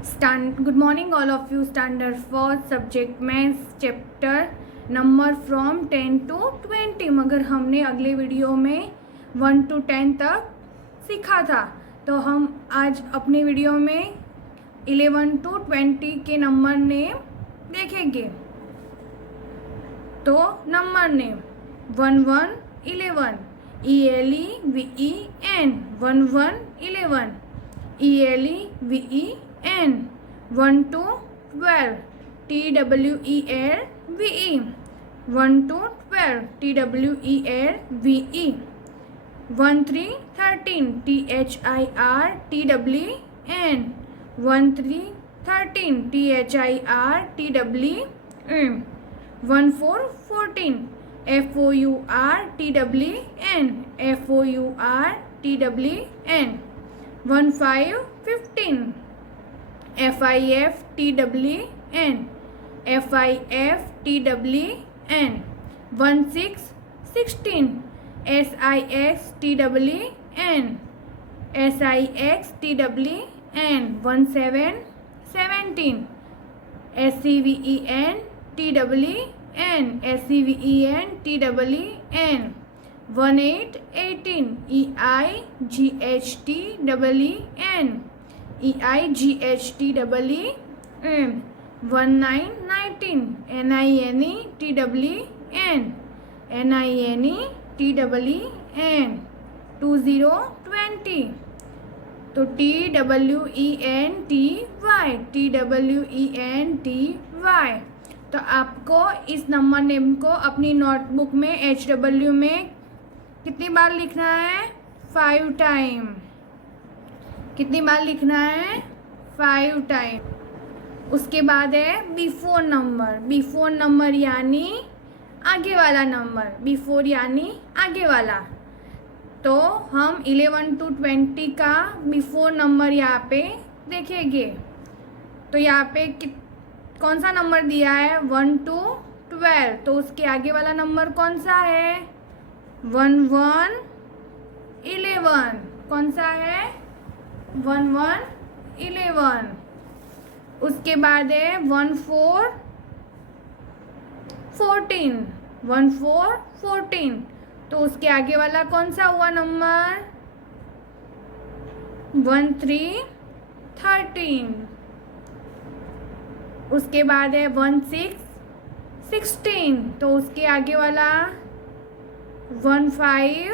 Good morning all of you. Standard 4 subject maths chapter number from 10 to 20। मगर हमने अगले video में 1 to 10 तक सीखा था, तो हम आज अपने वीडियो में 11 to 20 के नंबर नेम देखेंगे। तो number name 1 1 11 ELEVEN 1 1 11 ELEVEN 1 2 12 TWELVE 1 2 12 TWELVE 1 3 13 THIRTWN 1 3 13 THIRTWN 1 4 14 FOURTWN FOURTWN 1 5 15 FIFTWN FIFTWN 1 6 16 SIXTWN SIXTWN 1 7 17 SCVEN TWN SCVEN TWN 1 8 18 EIGHTWN EIGHTWN 1 9 19 NINETWN NINETWN 2 0 20 तो TWENTY तो आपको इस नंबर नेम को अपनी नोटबुक में HW में कितनी बार लिखना है? 5 टाइम। कितनी बार लिखना है? 5 टाइम। उसके बाद है बिफोर नंबर यानी आगे वाला नंबर, बिफोर यानी आगे वाला। तो हम 11 to 20 का बिफोर नंबर यहाँ पे देखेंगे। तो यहाँ पे कौन सा नंबर दिया है? 1 to 12। तो उसके आगे वाला नंबर कौन सा है? 1 1 11। कौन सा है? 1 1 11। उसके बाद है 1 4 14 1 4 14। तो उसके आगे वाला कौन सा हुआ नंबर? 1 3 13। उसके बाद है 1 6 16। तो उसके आगे वाला 1 5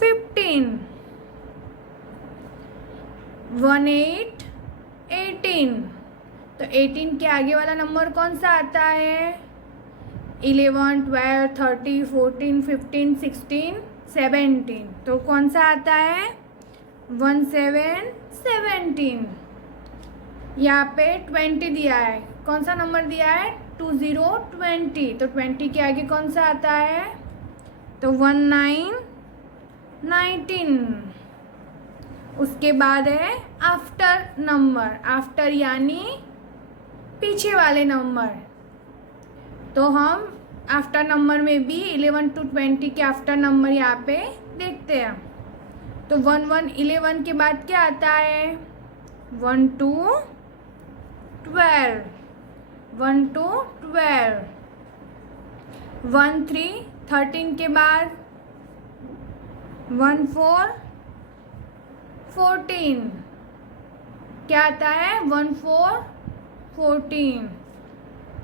15। 1 8 18। तो 18 के आगे वाला नंबर कौन सा आता है? 11 12 13 14 15 16 17। तो कौन सा आता है? 1 7 17। यहाँ पे 20 दिया है। कौन सा नंबर दिया है? 2 0 20। तो 20 के आगे कौन सा आता है? तो 1 9 19। उसके बाद है आफ्टर यानी पीछे वाले नंबर। तो हम आफ्टर नंबर में भी 11 to 20 के आफ्टर नंबर यहाँ पे देखते हैं। तो 1 1 11 के बाद क्या आता है? 1 2 12 1 2 12। 1 3 13 के बाद 1 4 14। क्या आता है? 1 4 14।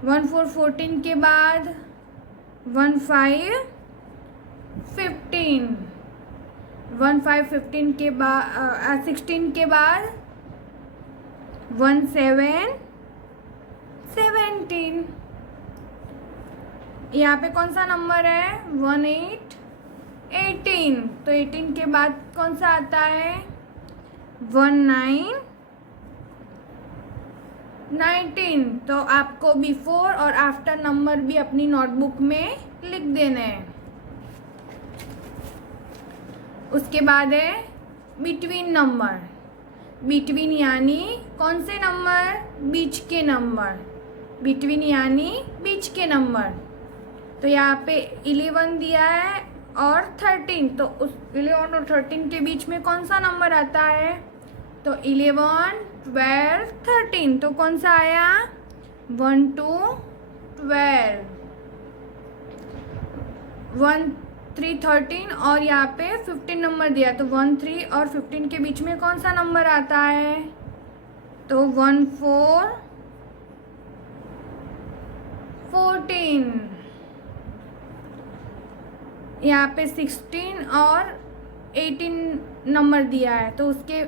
1 4 14 के बाद 1 5 15। 1 5 15 के बाद 16 के बाद 1 7 17। यहाँ पे कौन सा नंबर है? 1 8 18। तो 18 के बाद कौन सा आता है? 1 9 19। तो आपको बिफोर और आफ्टर नंबर भी अपनी नोटबुक में लिख देना है। उसके बाद है बिटवीन यानी कौन से नंबर? बीच के नंबर। बिटवीन यानी बीच के नंबर। तो यहाँ पे 11 दिया है और 13। तो उस 11 और 13 के बीच में कौन सा नंबर आता है? तो 11, 12, 13, तो कौन सा आया 1 to 12, 1, 3, 13 और यहाँ पे 15 नंबर दिया, तो 1, 3 और 15 के बीच में कौन सा नंबर आता है, तो 1, 4, 14, यहाँ पे 16 और 18 नंबर दिया है, तो उसके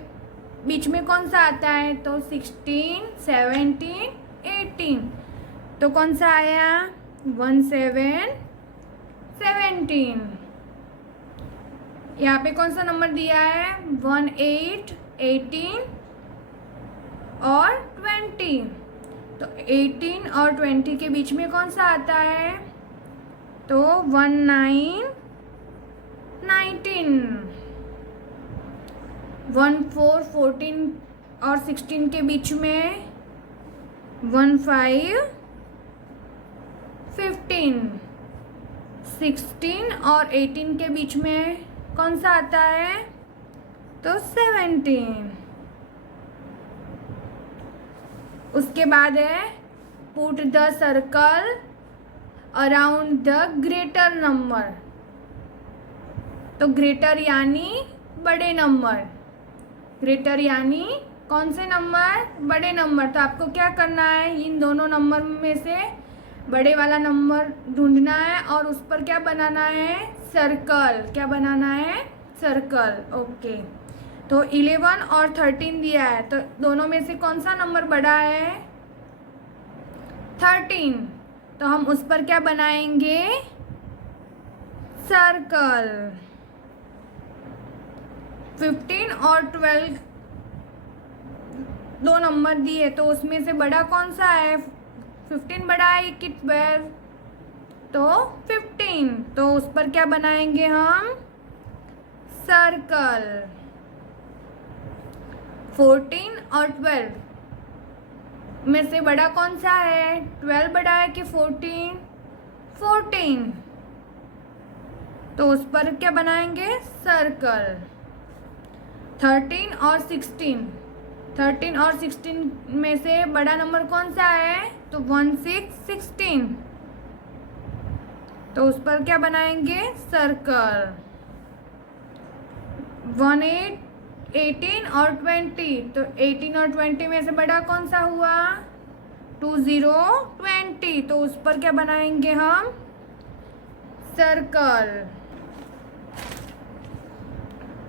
बीच में कौन सा आता है, तो 16, 17, 18, तो कौन सा आया 1, 7, 17। यहाँ पे कौन सा नंबर दिया है 1, 8, 18 और 20, तो 18 और 20 के बीच में कौन सा आता है, तो 1, 9, 19, 1, 4, 14 और 16 के बीच में 1, 5, 15, 16 और 18 के बीच में कौन सा आता है, तो 17। उसके बाद है put the circle around the greater number, तो ग्रेटर यानी बड़े नंबर, ग्रेटर यानी कौन से नंबर, बड़े नंबर, तो आपको क्या करना है इन दोनों नंबर में से बड़े वाला नंबर ढूंढना है और उस पर क्या बनाना है, सर्कल, क्या बनाना है, सर्कल। ओके, तो 11 और 13 दिया है, तो दोनों में से कौन सा नंबर बड़ा है, 13, तो हम उस पर क्या बनाएंगे, सर्कल। 15 और 12 दो नंबर दिए, तो उसमें से बड़ा कौन सा है, 15 बड़ा है कि 12, तो 15, तो उस पर क्या बनाएंगे हम, सर्कल। 14 और 12 में से बड़ा कौन सा है, 12 बड़ा है कि 14, 14, तो उस पर क्या बनाएंगे, सर्कल। 13 और 16, 13 और 16 में से बड़ा नंबर कौन सा है, तो 1, 6, 16, तो उस पर क्या बनाएंगे, सर्कल। 1, 8, 18 और 20, तो 18 और 20 में से बड़ा कौन सा हुआ, 2, 0, 20, तो उस पर क्या बनाएंगे हम, सर्कल।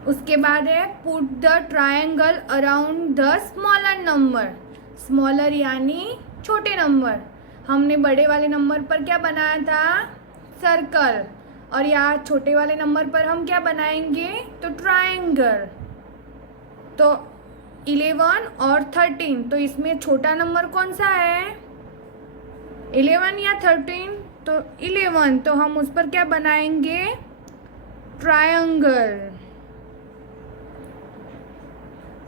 उसके बाद है put the triangle around the smaller number, smaller यानी छोटे नंबर, हमने बड़े वाले नंबर पर क्या बनाया था, सर्कल, और यहाँ छोटे वाले नंबर पर हम क्या बनाएंगे, तो ट्रायंगल। तो 11 और 13, तो इसमें छोटा नंबर कौन सा है, 11 या 13, तो 11, तो हम उस पर क्या बनाएंगे, ट्रायंगल।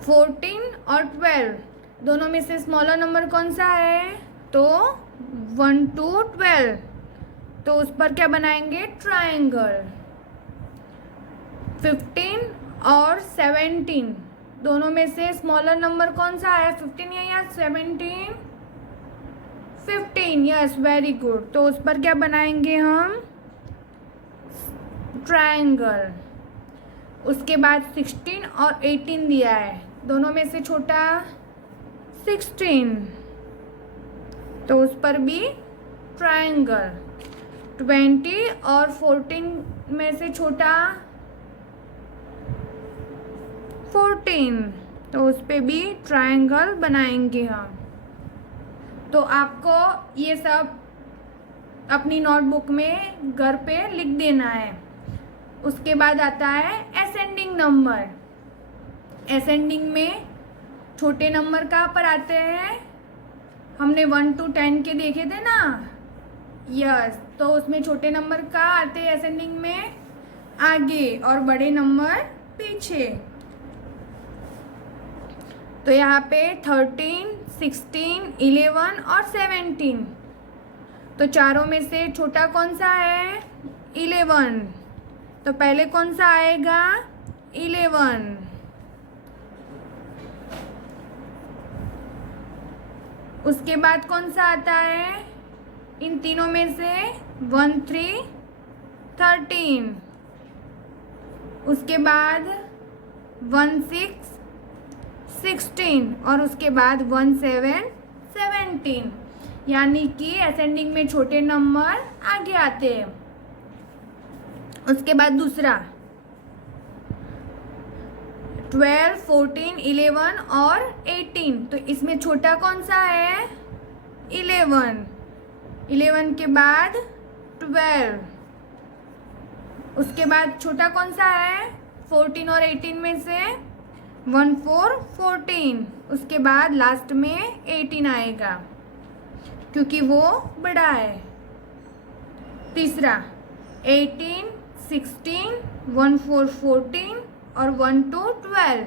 14 और 12 दोनों में से स्मॉलर नंबर कौन सा है, तो 1 to 12, तो उस पर क्या बनाएंगे, ट्रायंगल। 15 और 17 दोनों में से स्मॉलर नंबर कौन सा है, 15 या 17, 15, यस वेरी गुड, तो उस पर क्या बनाएंगे हम, ट्रायंगल। उसके बाद 16 और 18 दिया है, दोनों में से छोटा 16, तो उस पर भी ट्रायंगल। 20 और 14 में से छोटा 14, तो उस पे भी ट्रायंगल बनाएंगे हम। तो आपको ये सब अपनी नोटबुक में घर पे लिख देना है। उसके बाद आता है असेंडिंग नंबर। असेंडिंग में छोटे नंबर कहाँ पर आते हैं, हमने 1 to 10 के देखे थे ना, यस, तो उसमें छोटे नंबर कहाँ आते हैं असेंडिंग में, आगे, और बड़े नंबर पीछे। तो यहाँ पे 13, 16, 11 और 17, तो चारों में से छोटा कौन सा है, 11, तो पहले कौन सा आएगा, 11। उसके बाद कौन सा आता है इन तीनों में से? 1 3 13, उसके बाद 1 6 16 और उसके बाद 1 7 17। यानी कि असेंडिंग में छोटे नंबर आगे आते हैं। उसके बाद दूसरा 12 14 11 और 18, तो इसमें छोटा कौन सा है? 11। 11 के बाद 12, उसके बाद छोटा कौन सा है 14 और 18 में से? 1 4 14, उसके बाद लास्ट में 18 आएगा क्योंकि वो बड़ा है। तीसरा 18 16 1 4 14 और 1 2 12।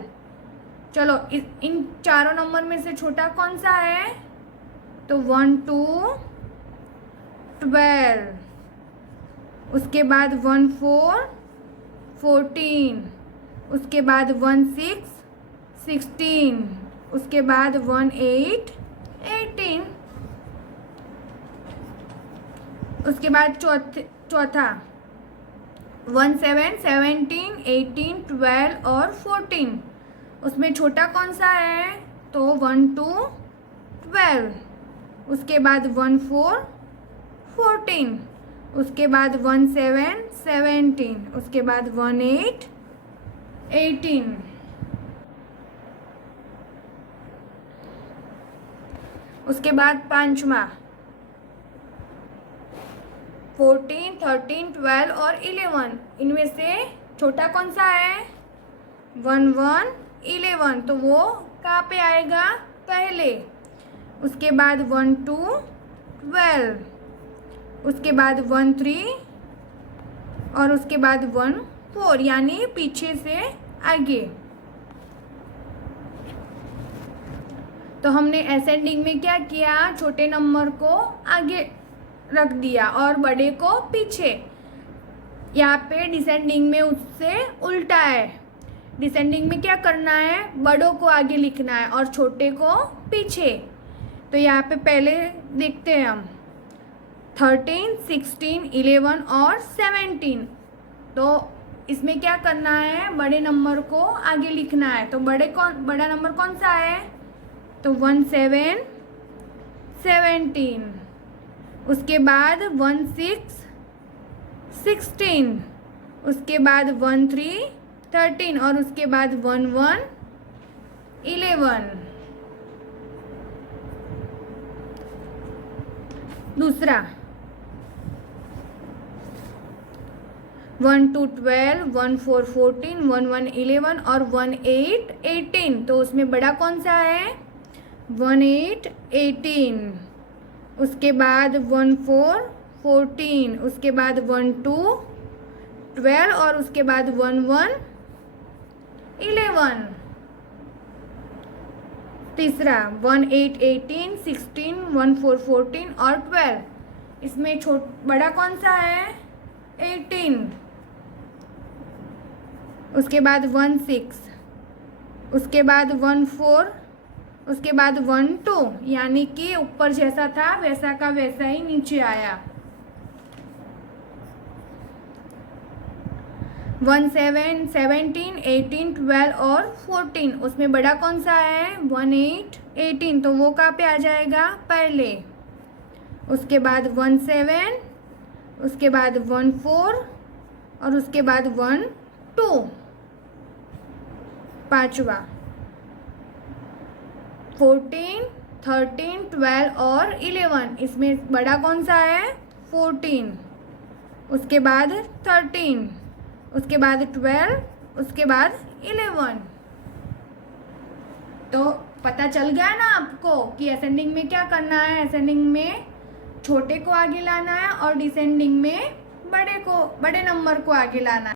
चलो इन चारों नंबर में से छोटा कौन सा है? तो 1 2 12, उसके बाद 1 4 14, उसके बाद 1 6 16, उसके बाद 1 8 18, उसके बाद चौथा 1 7 17 18 12 और 14, उसमें छोटा कौन सा है? तो 1 2 12, उसके बाद 1 4 14, उसके बाद 1 7 17, उसके बाद 1 8 18। उसके बाद पांचवा 14 13 12 और 11, इनमें से छोटा कौन सा है? 1 1 11, तो वो कहाँ पे आएगा? पहले। उसके बाद 1 2 12, उसके बाद 1 3 और उसके बाद 1 4, यानी पीछे से आगे। तो हमने असेंडिंग में क्या किया? छोटे नंबर को आगे रख दिया और बड़े को पीछे। यहाँ पे डिसेंडिंग में उससे उल्टा है। डिसेंडिंग में क्या करना है? बड़ों को आगे लिखना है और छोटे को पीछे। तो यहाँ पे पहले देखते हैं हम 13 16 11 और 17। तो इसमें क्या करना है? बड़े नंबर को आगे लिखना है। तो बड़ा नंबर कौन सा है? तो 1 7 17, उसके बाद 1 6 16, उसके बाद 1 3 13 और उसके बाद 1 1 11। दूसरा 1 2 12 1 4 14 1 1 11 और 1 8 18। तो उसमें बड़ा कौन सा है? 1 8 18, उसके बाद 1 4 14, उसके बाद 1 2 12 और उसके बाद 1 1 11। तीसरा 1 8 18 16 1 4 14 और 12, इसमें बड़ा कौन सा है? 18, उसके बाद 1 6, उसके बाद 1 4, उसके बाद 1 2, यानी कि ऊपर जैसा था वैसा का वैसा ही नीचे आया। 1 7 17 18 12 और 14, उसमें बड़ा कौन सा है? 1 8 18, तो वो कहाँ पे आ जाएगा? पहले। उसके बाद 1 7, उसके बाद 1 4 और उसके बाद 1 2। पांचवा 14 13 12 और 11, इसमें बड़ा कौन सा है? 14, उसके बाद 13, उसके बाद 12, उसके बाद 11। तो पता चल गया ना आपको कि असेंडिंग में क्या करना है? असेंडिंग में छोटे को आगे लाना है और डिसेंडिंग में बड़े नंबर को आगे लाना है।